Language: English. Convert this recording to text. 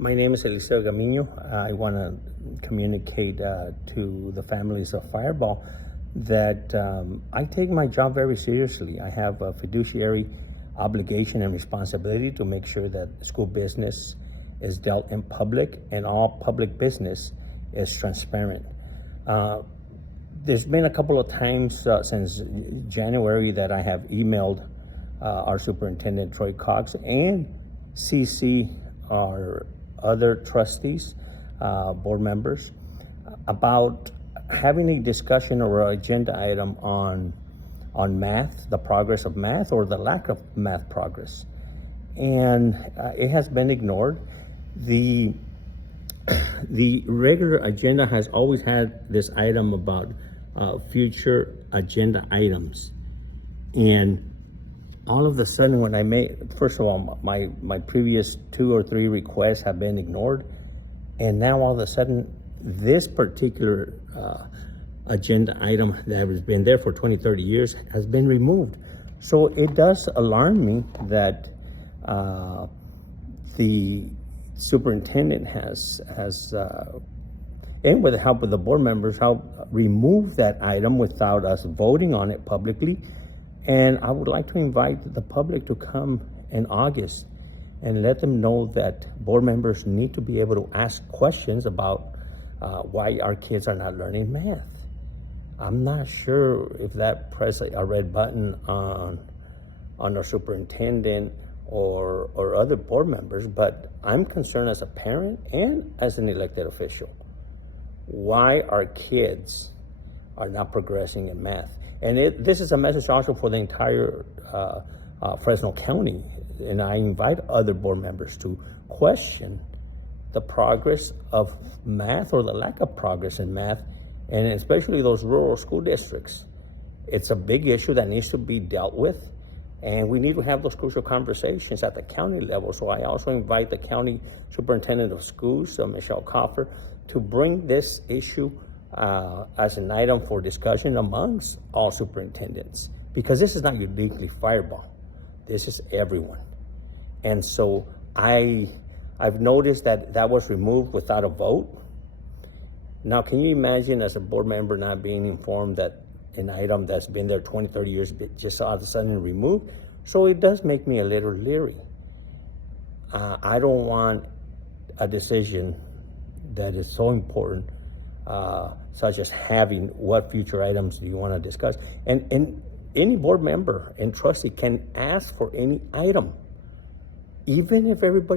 My name is Eliseo Gamiño. I want to communicate to the families of Fireball that I take my job very seriously. I have a fiduciary obligation and responsibility to make sure that school business is dealt in public and all public business is transparent. There's been a couple of times since January that I have emailed our superintendent, Troy Cox, and CC, our other trustees, board members, about having a discussion or an agenda item on math, the progress of math or the lack of math progress. And it has been ignored. The regular agenda has always had this item about future agenda items. And all of a sudden, when I made, first of all, my previous 2 or 3 requests have been ignored. And now all of a sudden, this particular agenda item that has been there for 20, 30 years has been removed. So it does alarm me that the superintendent has and with the help of the board members, helped remove that item without us voting on it publicly. And I would like to invite the public to come in August and let them know that board members need to be able to ask questions about why our kids are not learning math. I'm not sure if that press a red button on our superintendent or other board members, but I'm concerned as a parent and as an elected official why our kids are not progressing in math. And this is a message also for the entire Fresno County. And I invite other board members to question the progress of math or the lack of progress in math, and especially those rural school districts. It's a big issue that needs to be dealt with, and we need to have those crucial conversations at the county level. So I also invite the county superintendent of schools, Michelle Coffer, to bring this issue as an item for discussion amongst all superintendents, because this is not uniquely Fireball. This is everyone. And so I've noticed that was removed without a vote. Now, can you imagine as a board member not being informed that an item that's been there 20, 30 years just all of a sudden removed? So it does make me a little leery. I don't want a decision that is so important, such as having what future items do you want to discuss. And any board member and trustee can ask for any item, even if everybody